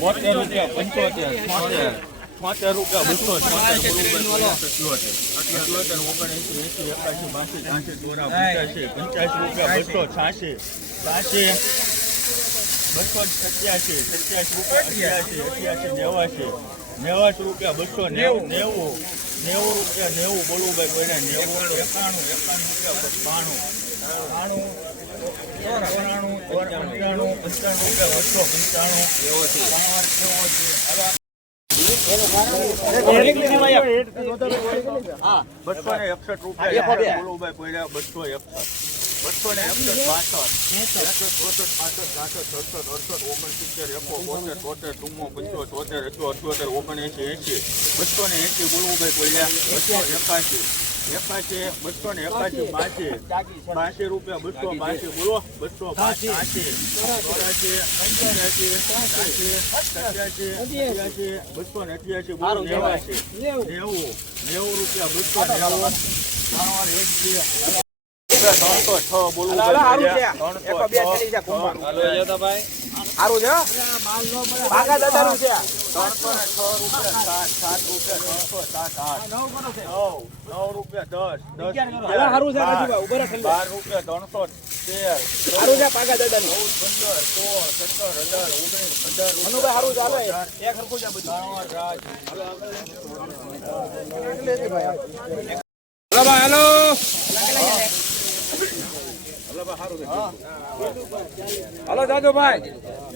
બોતેર રૂપિયા પંચોતેર છોતેર રૂપિયા બસો પંચ્યાસી રૂપિયા બસો છાસી છ્યાસી બસો સત્યાસી સત્યાસી રૂપિયા અઠ્યાસી નેવાસી નેવાસી રૂપિયા બસો નેવું નેવું નેવું રૂપિયા નેવું બોલવું ભાઈ કોઈને નેવું એકાણું એકાણું રૂપિયા બાણું. બાણું. બસો ને એકસઠ રૂપિયા બસો એકસઠ બસો ને એકસઠ એકસઠ પાસઠ સાસઠ સડસઠ અડસઠ ઓગણસિત્તેર એકો બોતેર તોતેર ચુમ્મો પંચો તોતેર એકસો અઠ્યોતેર ઓગણએંસી એંસી બસો ને એંસી ભાઈ પડ્યા બસો એકાસી એકાસી બસો ને એકાસી બાસી. બાસી રૂપિયા બસો બાસી. બોલો બસો બાસી. ચોરાસી. પંચ્યાસી સાસી સત્યાસી અઠ્યાસી બસો ને અઠ્યાસી બોલો નેવાસી. નેવું. નેવું. રૂપિયા બસો નેવું. ત્રણ એક છે. ત્રણસો છ બોલવું ત્રણસો છ. સારું છે પાકા દાદાનું છે. ત્રણસો ને છ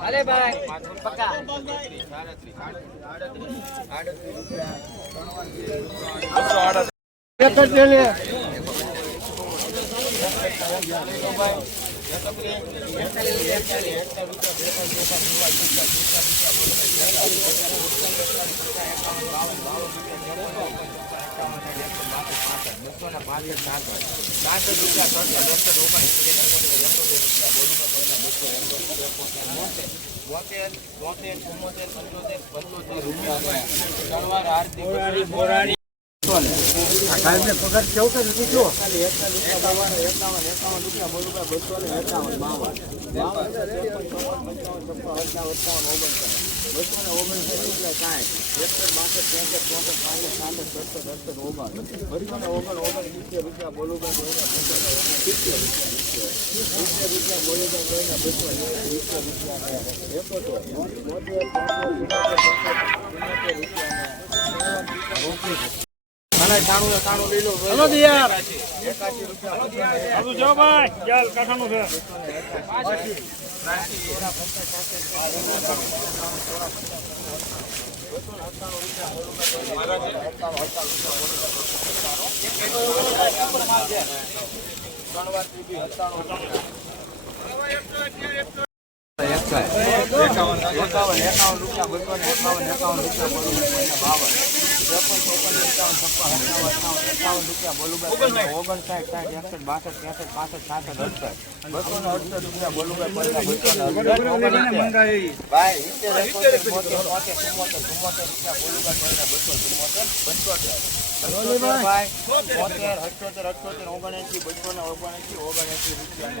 હાલો ભાઈ. દો, એકોને ઓગણએંસી હાલો. એકો ઓગણએંસી રૂપિયા હારો. બે જણ એકો ઓગણએંસી ભાઈ હાલો હાલો હાલો ભાઈ. બે એક હરખું જ છે એકો ઓગણએંસી બે બે. બસો આડત્રીસ. હાલો દિયાર હાલો જો ભાઈ ચાલ કાકાનું છે. એકાવન એકાવન એકાવન રૂપિયા બસો ને એકાવન એકાવન રૂપિયા બોલુભાઈ બાવન ત્રેપન ચોપન એકાવન છપ્પન અઠાવન એકાવન રૂપિયા બોલુભાઈ ઓગણસાઠ સાઠ એકસઠ બાસઠ ત્રેસઠ પાસઠ સાસઠ અડસઠ બસો ને અડસઠ રૂપિયા બોલુભાઈ ભાઈ. સિત્તેર એકોતેર બોતેર તોતેર ચુમ્મોતેર ચુમ્મોતેર રૂપિયા બોલુભાઈ બસો ચુમ્મોતેર પંચોતેર બોતેર ઓગણએંસી બસો ને ઓગણએંસી ઓગણએંસી રૂપિયા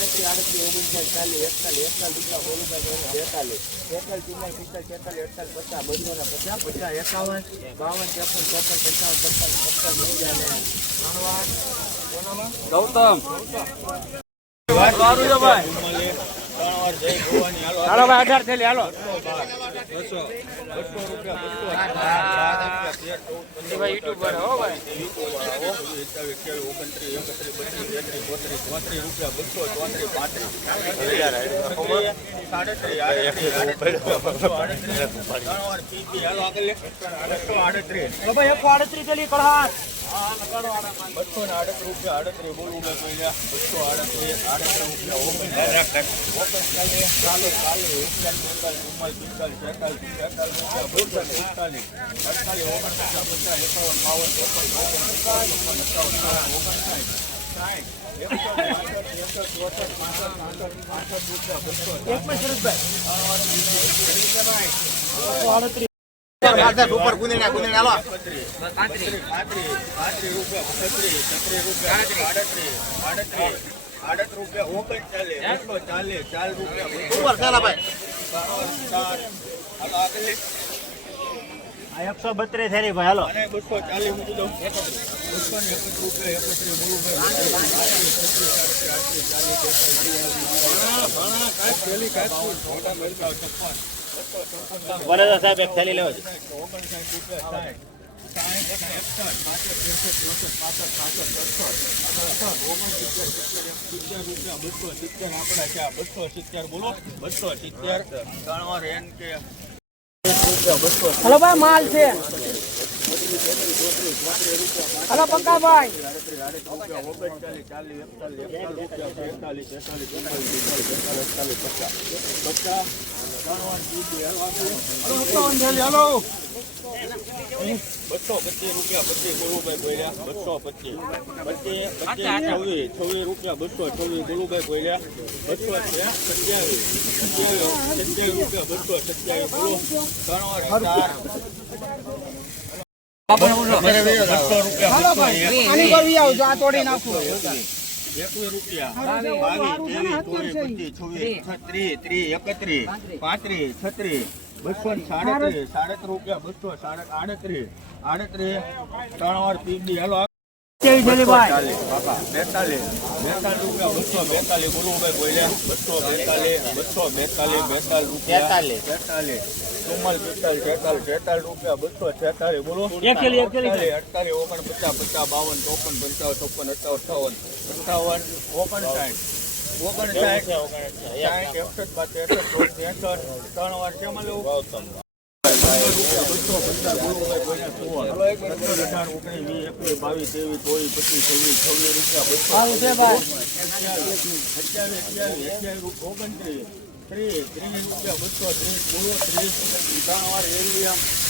આડત્રીસ આડત્રીસ ઓગણચાલીસ ચાલીસ એકતાલીસ એકતાલીસ રૂપિયા બોલુભાઈ બેતાલીસ. બેતાલીસ ચુમ્માલીસ પિસ્તાલીસ છેતાલીસ અડતાલીસ પચાસ બસો પચાસ પચાસ એકાવન બાવન ત્રેપન ચોપન પંચાવન છપ્પન સત્તર ત્રણવાર ગૌતમ સારું છે ભાઈ વાર જય ભવાની હાલો ભાઈ અઢાર થેલી હાલો. આડત્રીસ બસો ને આડત્રીસ રૂપિયા આડત્રીસ બોલવું મેં કહ્યા બસો રૂપિયા ઓગણચાલીસ ઓગણચાલીસ ચાલીસ ચાલીસ એકતાલીસ બેતાલીસ ચુમ્માલીસ પિસ્તાલીસ એકાવન બાવન ચોપન સુરેશભાઈ આડત્રીસ ઉપર કુંદરી કુંદરી હાલો પાંત્રીસ રૂપિયા ઓગણચાલીસ બસો ચાલીસ ચાર રૂપિયા ચાલા ભાઈ એકસો બત્રીસ થેલી ભાઈ હાલો બસો ચાલીસ મૂકી દઉં બસો ને એકત્રીસ રૂપિયા એકત્રીસ મૂળુભાઈ બોલે તો સાહેબ એક થેલી લેવો છે હલો ભાઈ માલ છે હલો પક્કાભાઈ બસો પચીસ રૂપિયા પચીસ ગુરુભાઈ બોલ્યા બસો પચીસ પચીસ પચીસ છવ્વીસ છવ્વીસ રૂપિયા બસો છવ્વીસ ગુરુભાઈ બોલ્યા બસો સત્યાવીસ સત્યાવીસ સત્યાવીસ રૂપિયા બસો સત્યાવીસ બોલો ત્રણ વાર પાંત્રીસ. છત્રીસ. બસો સાડત્રીસ સાડત્રીસ રૂપિયા બસો સાડત્રીસ આડત્રીસ. આડત્રીસ ત્રણ વાર પીડી હાલો બેતાલીસ. રૂપિયા ચુમ્માલીસ પિસ્તાલીસ છેતાલીસ છેતાલીસ રૂપિયા બસો છેતાલીસ બોલો. અડતાલીસ, અડતાલીસ ઓગણપચાસ પચાસ બાવન ચોપન પંચાવન ચોપન અઠાવન અઠાવન અઠાવન ઓગણસાઠ ઓગણસાઠ સાઠ એકસઠ બાસઠ એકસઠ ત્રણ વાર શેમાં લેવું પચાસ બાવીસ ત્રેવીસ ચોવીસ પચીસ છવ્વીસ છવ્વીસ રૂપિયા બસો અઠ્યાવીસ અઠ્યાવીસ અઠ્યાવીસ ઓગણત્રીસ ત્રીસ ત્રીસ રૂપિયા બસો ત્રીસ બોલો ત્રીસ. ત્રણ વાર એરિયા